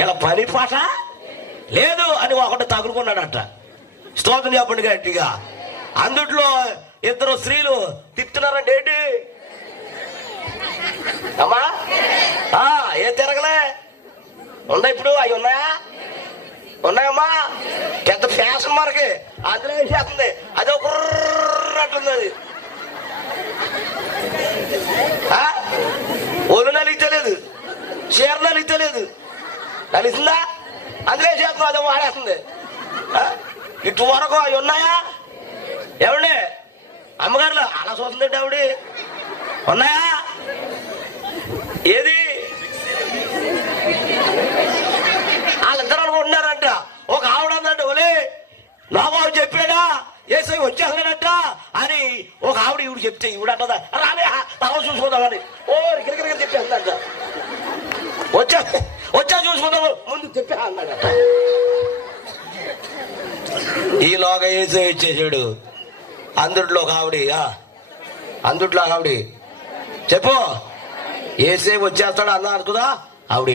ఇలా పని పాట లేదు అని ఒకటి తగులుకున్నాడట. స్తోత్రం చెప్పండి గట్టిగా. అందుట్లో ఇద్దరు స్త్రీలు తిప్పుతున్నారంటే ఏంటి అమ్మా? ఏం తిరగలే ఉందా ఇప్పుడు? అవి ఉన్నాయా? ఉన్నాయమ్మా. ఎంత ఫ్యాషన్ మనకి అందులో ఏం చేస్తుంది, అది ఒక అంటుంది. అది ఒళ్ళు నలిగితలేదు, చీర నలిగితలేదు, నలిసిందా? అందులో ఏం చేస్తున్నావు, అదే వాడేస్తుంది. ఇటు వరకు అవి ఉన్నాయా? ఏమండి అమ్మగారులు అలా చూస్తుందంటే ఆవిడ ఉన్నాయా? ఏది వాళ్ళిద్దరు అనుకుంటున్నారంట. ఒక ఆవిడ అందంట, ఒలే నాబాబు చెప్పాడా ఏసై వచ్చేస్తాడంట అని ఒక ఆవిడ ఈవిడ చెప్తే ఈవిడ అంటదా రానే తల చూసుకుందామని ఓ గిరిగిరి చెప్పేస్తుందంట. వచ్చా చూసుకుందాము ముందు చెప్పా అన్నాడట. ఈలోగా ఏసై వచ్చేసాడు. అందుట్లో ఒక ఆవిడ చెప్పు ఏసై వచ్చేస్తాడు అన్నారు కదా ఆవిడ.